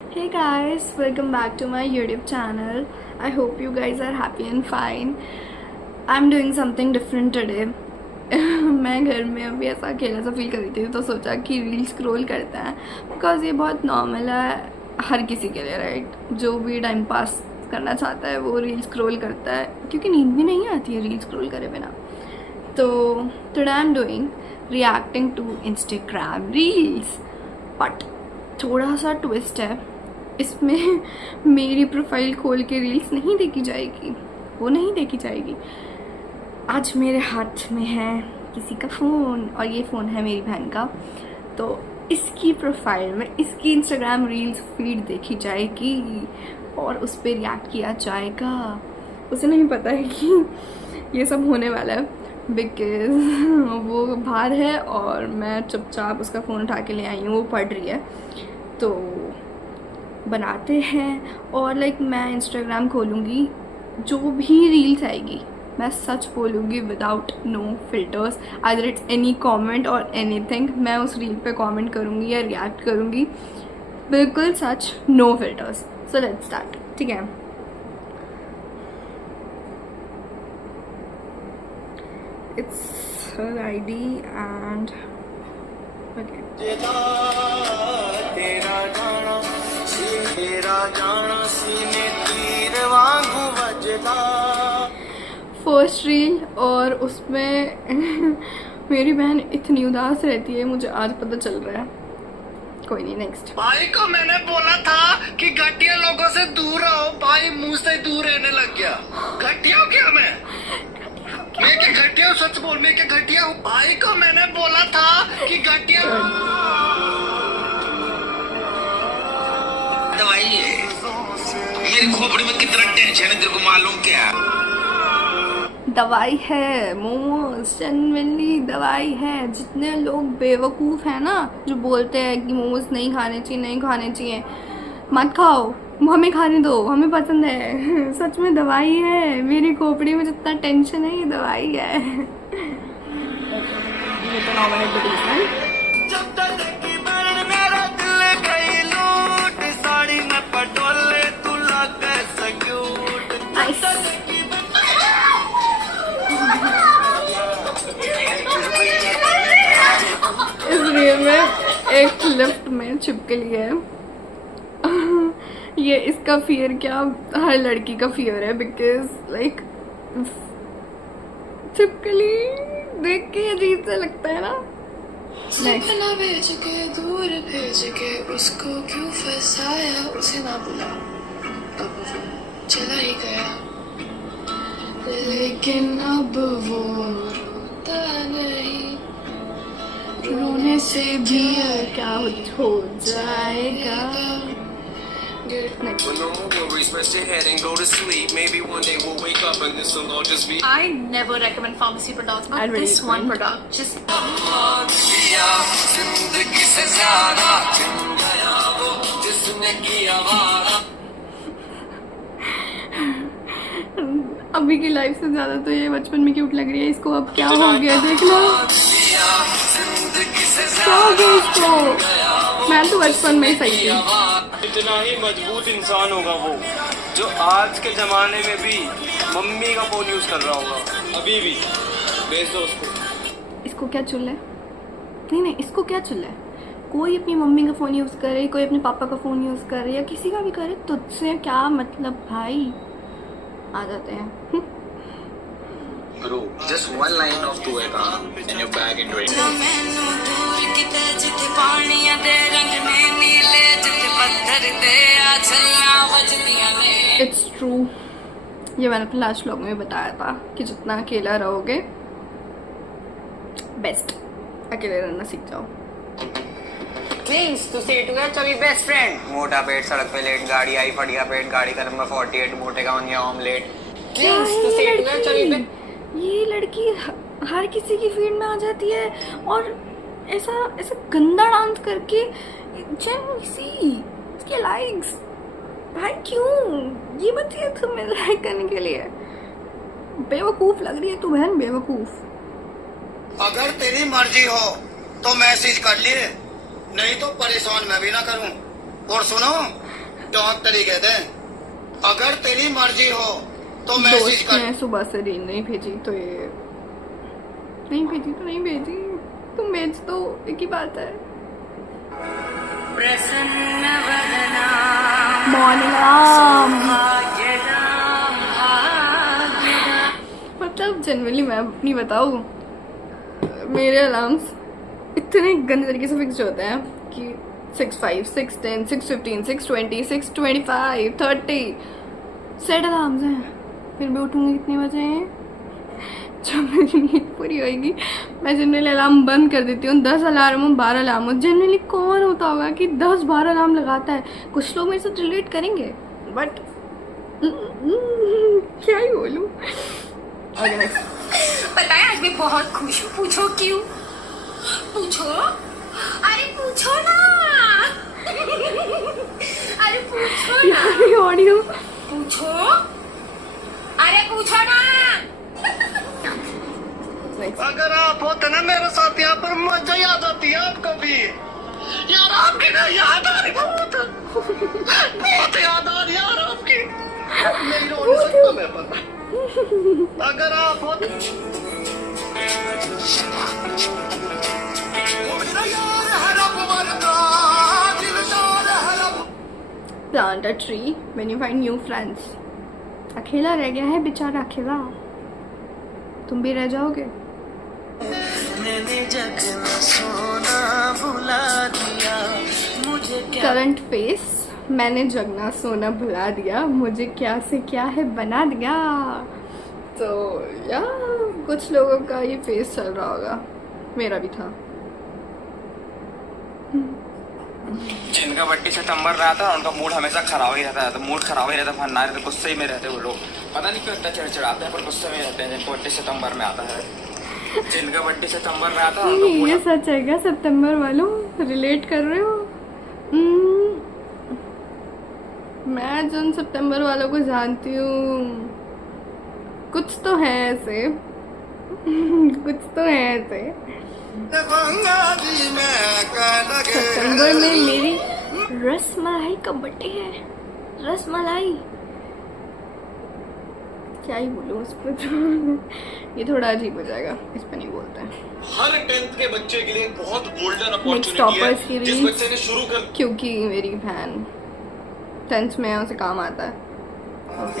Hey guys, welcome back to my YouTube channel. I hope you guys are happy and fine. I'm doing something different today. मैं घर में अभी ऐसा अकेला सा फील कर रही थी तो सोचा कि रील स्क्रॉल करते हैं बिकॉज ये बहुत नॉर्मल है हर किसी के लिए, राइट। जो भी टाइम पास करना चाहता है वो रील स्क्रॉल करता है क्योंकि नींद भी नहीं आती है रील स्क्रॉल करे बिना। तो today I am doing reacting to Instagram reels, but थोड़ा सा ट्विस्ट है इसमें। मेरी प्रोफाइल खोल के रील्स नहीं देखी जाएगी, वो नहीं देखी जाएगी। आज मेरे हाथ में है किसी का फ़ोन और ये फ़ोन है मेरी बहन का, तो इसकी प्रोफाइल में इसकी इंस्टाग्राम रील्स फीड देखी जाएगी और उस पर रिएक्ट किया जाएगा। उसे नहीं पता है कि ये सब होने वाला है बिकॉज वो बाहर है और मैं चुपचाप उसका फ़ोन उठा के ले आई हूँ, वो पढ़ रही है। तो बनाते हैं और मैं इंस्टाग्राम खोलूँगी, जो भी रील्स आएगी मैं सच बोलूँगी without no filters. Either it's any comment और एनीथिंग, मैं उस रील पे कमेंट करूँगी या रिएक्ट करूँगी, बिल्कुल सच, no filters. So let's start, ठीक है। It's her ID and okay. First reel और उसमें मेरी बहन इतनी उदास रहती है, मुझे आज पता चल रहा है। कोई नहीं, नेक्स्ट। भाई को मैंने बोला था कि घटिया लोगों से दूर रहो, भाई मुंह से दूर रहने लग गया। घटिया हो क्या मैं क्या घटिया हूँ? सच बोल, मैं क्या घटिया हूँ? भाई को मैंने बोला था कि घटिया दवाई है। मेरी खोपड़ी में कितना टेंशन है तेरे को मालूम क्या? दवाई है मोमोज, जेन्युइनली दवाई है। जितने लोग बेवकूफ़ हैं ना जो बोलते हैं कि मोमोज नहीं खाने चाहिए, नहीं खाने चाहिए, मत खाओ, हमें खाने दो, हमें पसंद है। सच में दवाई है। मेरी खोपड़ी में जितना टेंशन है ये दवाई है। ये तो नॉर्मल एडवर्टीजमेंट। में एक लिफ्ट में छिपकली है। ये इसका फियर क्या हर लड़की का फियर है बिकॉज छिपकली देख के अजीब सा लगता है ना। ना भेज के दूर भेज के उसको क्यों फंसाया, उसे ना बुला, अब वो चला ही गया, लेकिन अब वो रोता नहीं, रोने से भी क्या हो जाएगा। When no more worries, rest your head and go to sleep. Maybe one day we'll wake up and this will all just be. I never recommend pharmacy products, but really this one recommend. product just. अभी की life से ज्यादा तो ये बचपन में cute लग रही है। इसको अब क्या हो गया देख लो, क्या हो गया इसको। मैं तो बचपन में ही सही थी। इतना ही मजबूत इंसान होगा वो जो आज के जमाने में भी मम्मी का फोन यूज कर रहा होगा। अभी भी भेज दो उसको। इसको क्या चुल है? नहीं, इसको क्या चुल है? कोई अपनी मम्मी का फ़ोन यूज़ करे, कोई अपने पापा का फ़ोन यूज़ करे या किसी का भी करे, तुझसे क्या मतलब भाई। आ जाते हैं। Bro, just one line of तू है काम and you're back into it. It's true. ये मैंने अपने लास्ट व्लॉग में बताया था कि जितना अकेला रहोगे बेस्ट, अकेले रहना सीख जाओ। प्लीज तू सेट हुआ चली बेस्ट फ्रेंड। मोटा पेट सड़क पे लेट, गाड़ी आई फटिया पेट, गाड़ी का नंबर 48, मोटे का ऑन ऑमलेट। प्लीज तू सेट हुआ चली। ये लड़की हर किसी की फील्ड में आ जाती है और ऐसा ऐसा गंदा डांस करके इसके लाइक्स। भाई क्यों? ये बताइए तुम्हें लाइक करने के लिए बेवकूफ लग रही है तू बहन, बेवकूफ। अगर तेरी मर्जी हो तो मैसेज कर लिए, नहीं तो परेशान मैं भी ना करूं। और सुनो, डॉग तरीके थे, अगर तेरी मर्जी हो तो मैसेज दोस्त कर। ने सुबह से रील नहीं भेजी तो ये नहीं भेजी तो नहीं भेजी, तुम भेज दो, एक ही बात है। मॉर्निंग अलार्म, मतलब जनरली मैं अपनी बताऊँ, मेरे अलार्म्स इतने गंदे तरीके से फिक्स होते हैं कि 6:05, 6:10, 6:15, 6:20, 6:25, 30 सेट अलार्म्स हैं। फिर मैं उठूँगी कितने बजे हैं, जब मेरी नींद पूरी होएगी। मैं जनरली अलार्म बंद कर देती हूँ। 10 अलार्म हो, 12 अलार्म हो, जनरली कौन होता होगा कि 10-12 अलार्म लगाता है? कुछ लोग मेरे साथ रिलेट करेंगे, बट क्या ही बोलूँ। पता है आज मैं बहुत खुश हूँ। पूछो क्यों? पूछो, अरे पूछो ना। अरे पूछो ना, ऑडियो पूछो, अरे पूछो ना। अगर आप होते ना मेरे साथ यहाँ पर, मजा याद आती है आपको भी। यार आपकी ना याद आ रही, बहुत याद आ रही है यार आपकी। नहीं रो नहीं सकता मैं, पता। अगर आप होते plant a tree when you find new friends. अकेला रह गया है बेचारा, अकेला। तुम भी रह जाओगे। करंट फेस, मैंने जगना सोना भुला दिया, मुझे क्या से क्या है बना दिया। तो या कुछ लोगों का ये फेस चल रहा होगा, मेरा भी था। जिनका 32 सितंबर रहा था उनका मूड हमेशा खराब ही रहता है, तो मूड खराब ही रहता है, फन्ना रहते, गुस्से में रहते वो लोग। पता नहीं क्यों इतना चिड़चिड़ाते हैं, पर गुस्से में रहते हैं जिनको 32 सितंबर में आता है। जिनका 32 सितंबर में आता है उनका मूड। ये सच है क्या? सितंबर वालों रिलेट कर रहे हो? मैं जिन सितंबर वालों को जानती हूँ, कुछ तो है ऐसे। कुछ तो है ऐसे। सितंबर में मेरी रसमलाई का बर्थडे है। रसमलाई क्या ही बोलूं उस पर, तो ये थोड़ा अजीब हो जाएगा, इस पर नहीं बोलते हैं। हर 10th के बच्चे के लिए बहुत गोल्डन नेक्स्ट अपॉर्चुनिटी टॉपर्स की है, जिस रील्स, बच्चे ने शुरू कर। क्योंकि मेरी बहन 10th में है, उसे काम आता है।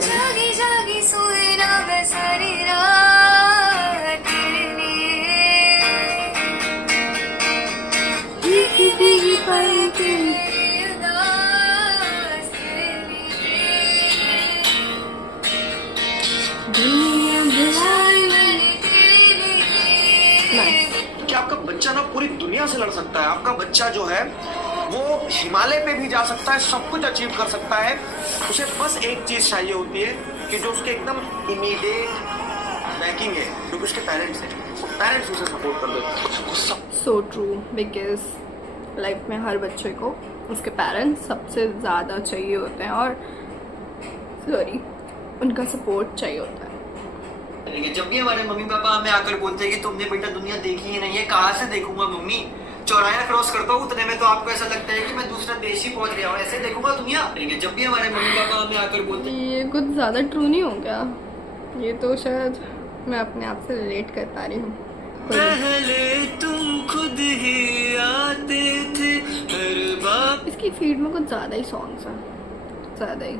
जागी जागी सोए ना मैं सारी रात तेरे लिए, भीगी भीगी पल तेरी उदास तेरे लिए, दुनिया बुलाई मैंने तेरे लिए। कि आपका बच्चा ना पूरी दुनिया से लड़ सकता है। आपका बच्चा जो है वो हिमालय पे भी जा सकता है, सब कुछ अचीव कर सकता है। उसे बस एक चीज चाहिए होती है कि जो उसके एकदम इमीडिएट बैकिंग है, जो उसके पेरेंट्स हैं, वो पेरेंट्स उसे सपोर्ट कर देते। सो ट्रू, बिकॉज लाइफ में हर बच्चे को उसके पेरेंट्स सबसे ज़्यादा चाहिए होते हैं, और सॉरी उनका सपोर्ट चाहिए होता है। जब भी हमारे मम्मी पापा हमें आकर बोलते हैं कि तुमने बेटा दुनिया देखी ही नहीं है, कहाँ से देखूंगा मम्मी, चौराया क्रॉस करता हूँ उतने में तो आपको ऐसा लगता है कि मैं दूसरा देश ही पहुंच गया हूँ, ऐसे देखूंगा दुनिया। जब भी हमारे मम्मी पापा हमें आकर बोलते हैं, ये कुछ ज़्यादा ट्रू नहीं हो गया? ये तो शायद मैं अपने आप से रिलेट कर पा रही हूँ। पहले तुम खुद ही आते थे हर बात। इसकी फीड में कुछ ज़्यादा ही सॉन्ग्स हैं, ज़्यादा ही।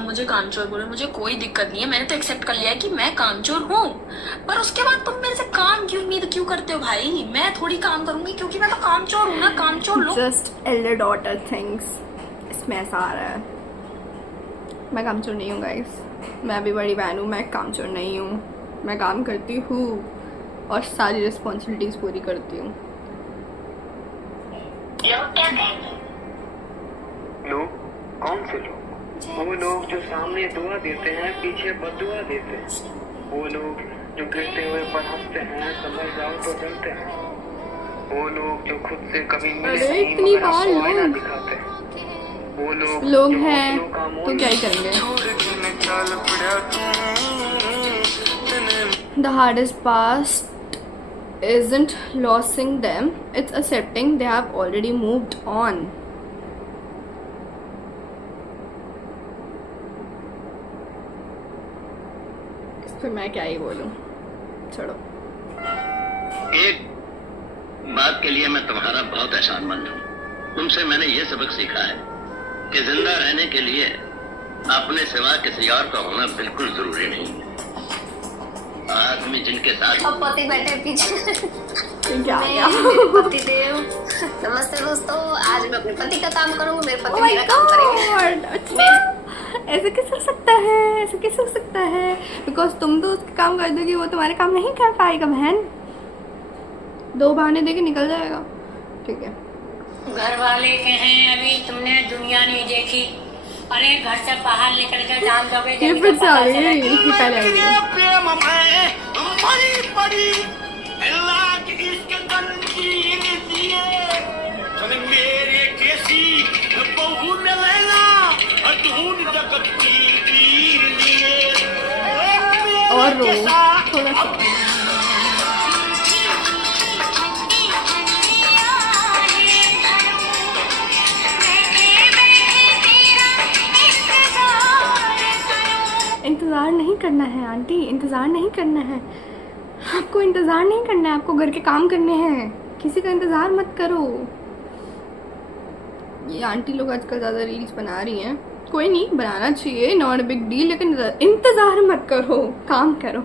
मुझे कामचोर बोले, मुझे कोई दिक्कत नहीं है, मैंने तो एक्सेप्ट कर लिया है कि मैं कामचोर हूँ। पर उसके बाद तुम मेरे से काम क्यों उम्मीद क्यों करते हो भाई? मैं थोड़ी काम करूंगी क्योंकि मैं तो कामचोर हूँ ना, कामचोर लोग। जस्ट एल्डर डॉटर थिंग्स, इसमें ऐसा आ रहा है। मैं कामचोर नहीं हूँ गाइस, मैं भी बड़ी बहन हूँ, मैं कामचोर नहीं हूँ। मैं काम करती हूँ और सारी रिस्पॉन्सिबिलिटीज पूरी करती हूँ। लोग कौन से लोग? वो लोग जो सामने दुआ देते हैं, पीछे बददुआ देते हैं। वो लोग जो गिरते हुए पर हंसते हैं, समझ जाओ तो जलते हैं। वो लोग जो खुद से कभी मिले अरे नहीं इतनी मगर आपको बार आईना लोग। दिखाते हैं। वो लोग लोग जो हैं हौसलों का मोल तो क्या ही करेंगे। छोड़ के न चल पड़ा तू। The hardest part isn't losing them, it's accepting they have already moved on. फिर मैं क्या ही बोलूं, छोड़ो। एक बात के लिए मैं तुम्हारा बहुत एहसानमंद हूँ। तुमसे मैंने ये सबक सीखा है कि जिंदा रहने के लिए अपने सिवा किसी और का होना बिल्कुल जरूरी नहीं है। आदमी जिनके साथ अब पति बैठे पीछे। क्या क्या पति देव। नमस्ते दोस्तों, आज मैं अपने पति का काम करूंगी, मेरे पति मेरा काम करेंगे। अच्छा, ऐसे कैसे हो सकता है, ऐसे कैसे हो सकता है? बिकॉज तुम तो उसका काम कर दोगी, वो तुम्हारे काम नहीं कर पाएगा बहन। 2 बहाने देके निकल जाएगा। ठीक है, घर वाले कहें अभी तुमने दुनिया नहीं देखी, अरे घर से बाहर निकल कर जान दोगे। ये फिर से आ गई, ये पहले आ गई। प्रेम में बड़ी बड़ी अल्लाह की इसके तंजील दिए मेरे कैसी बहू ने लेना ढूंढ जगत की पीर लिए और रो थोड़ा सा। इंतज़ार नहीं करना है आंटी, इंतज़ार नहीं करना है। आपको इंतज़ार नहीं करना है, आपको घर के काम करने हैं। किसी का इंतज़ार मत करो। ये आंटी लोग आजकल ज़्यादा रील्स बना रही हैं, कोई नहीं, बनाना चाहिए, नॉट अ बिग डील, लेकिन इंतज़ार मत करो, काम करो।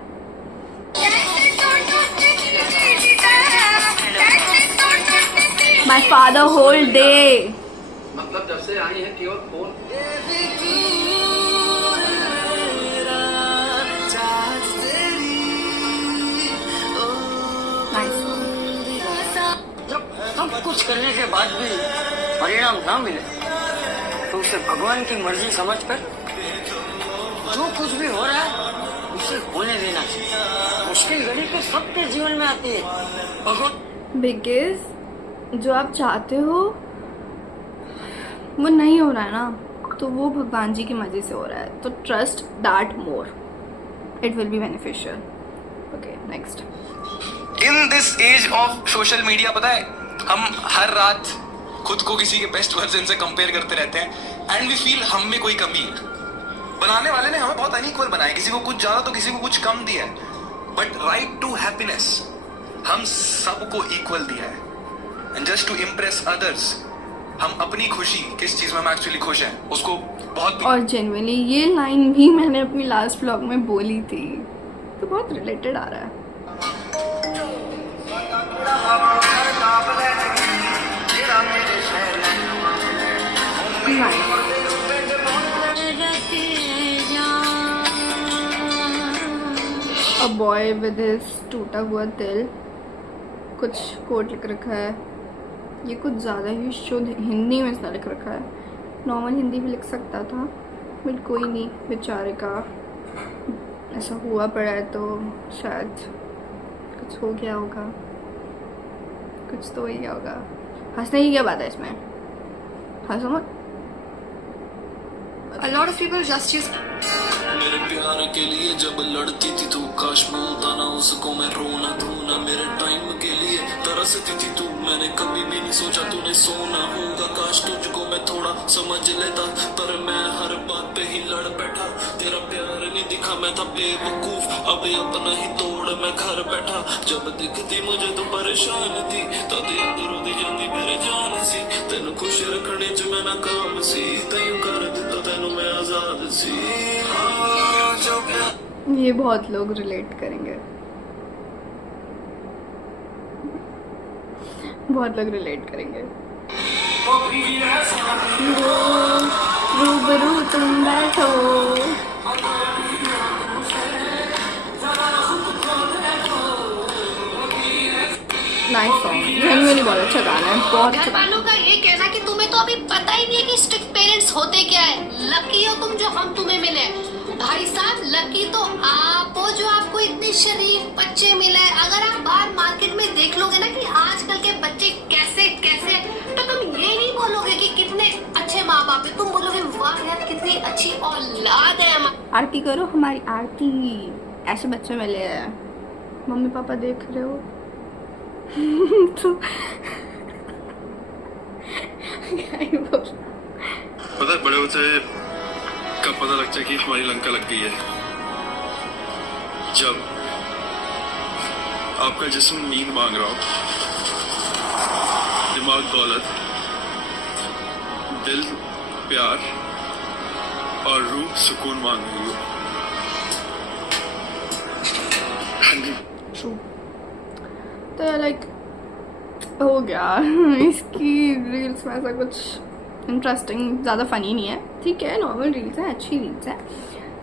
माय फादर होल डे, मतलब जब से आई है केवल फोन। जब सब कुछ करने के बाद भी परिणाम ना मिले तो उसे भगवान की मर्जी समझकर जो कुछ भी हो रहा है उसे होने देना चाहिए। मुश्किल घड़ी तो सबके जीवन में आती है भगवान। बिकॉज जो आप चाहते हो वो नहीं हो रहा है ना, तो वो भगवान जी की मर्जी से हो रहा है, तो trust that more, it will be beneficial. Okay, next. In this age of social media, पता है हम हर रात खुद को किसी के बेस्ट वर्जन से कंपेयर करते रहते हैं एंड वी फील हम में कोई कमी है। बनाने वाले ने हमें बहुत अनइक्वल बनाया, किसी को कुछ ज्यादा तो किसी को कुछ कम दिया है, बट राइट टू हैप्पीनेस हम सबको इक्वल दिया है। And just to impress others, हम अपनी खुशी किस चीज में हम एक्चुअली खुश हैं उसको बहुत। और जेन्युइनली ये लाइन भी मैंने अपनी लास्ट व्लॉग में बोली थी, तो बहुत रिलेटेड आ रहा है। A boy with his टूटा हुआ दिल, कुछ कोट लिख रखा है। ये कुछ ज़्यादा ही शुद्ध हिंदी में इसने लिख रखा है, नॉर्मल हिंदी भी लिख सकता था, बट कोई नहीं, बेचारे का ऐसा हुआ पड़ा है तो शायद कुछ हो गया होगा, कुछ तो हो गया होगा। हंसने की क्या बात है इसमें, हंसो मत। A lot of people just use मेरे प्यार के लिए जब लड़ती थी तू, काश बोलता ना उसको मैं रोना धोना। मेरे टाइम के लिए तरसती थी तू, मैंने कभी भी नहीं सोचा तूने सोना होगा। काश तुझको मैं थोड़ा समझ लेता, पर मैं हर बात पे ही लड़ बैठा। तेरा प्यार नहीं दिखा, मैं था बेवकूफ, अब अपना ही तोड़ मैं घर बैठा। जब दिखती मुझे तो परेशान थी, तद अंदर दी जाती मेरे जान सी। तेन खुश रखने च मैं नाकाम सी, तैनू कर दिता तेनू मैं आजाद सी। ये बहुत लोग रिलेट करेंगे, बहुत लोग रिलेट करेंगे। रूबरू तुम बैठो, नाइस सॉन्ग, जेन्युइनली बहुत अच्छा गाना है, बहुत घर अच्छा। वालों का ये कहना कि तुम्हें तो अभी पता ही नहीं है कि स्ट्रिक्ट पेरेंट्स होते क्या है। लकी हो तुम जो हम तुम्हें मिले। भाई साहब लकी तो आप हो जो आपको इतने शरीफ बच्चे मिले। अगर आप बाहर मार्केट में देख लोगे ना कि आजकल के बच्चे कैसे कैसे, तो तुम ये नहीं बोलोगे कि कितने अच्छे माँ बाप है, तुम बोलोगे वाह यार कितनी अच्छी औलाद है। आरती करो हमारी आरती, ऐसे बच्चे मिले हैं। मम्मी पापा देख रहे हो तो पता है बड़े बच्चे कब पता लगता है कि हमारी लंका लग गई है, जब आपका जिस्म नींद मांग रहा हो, दिमाग दौलत, दिल प्यार और रूह सुकून मांग रही हो। ट्रू। तो लाइक हो गया इसकी रील्स में ऐसा कुछ इंटरेस्टिंग ज़्यादा फ़नी नहीं है, ठीक है, नॉर्मल रील्स हैं, अच्छी रील्स हैं,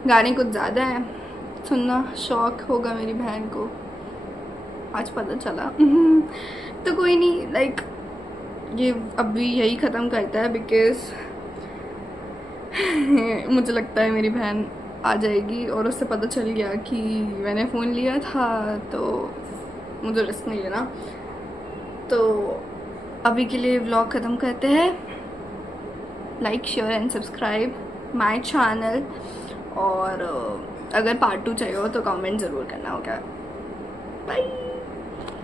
गाने कुछ ज़्यादा हैं, सुनना शौक होगा मेरी बहन को, आज पता चला तो कोई नहीं, लाइक ये अभी यही ख़त्म करता है बिकॉज़ मुझे लगता है मेरी बहन आ जाएगी और उससे पता चल गया कि मैंने फ़ोन लिया था, तो मुझे रिस्क नहीं लेना। तो अभी के लिए व्लॉग ख़त्म करते हैं। Like share and subscribe my channel, और अगर पार्ट 2 चाहिए हो तो कमेंट ज़रूर करना होगा। बाय।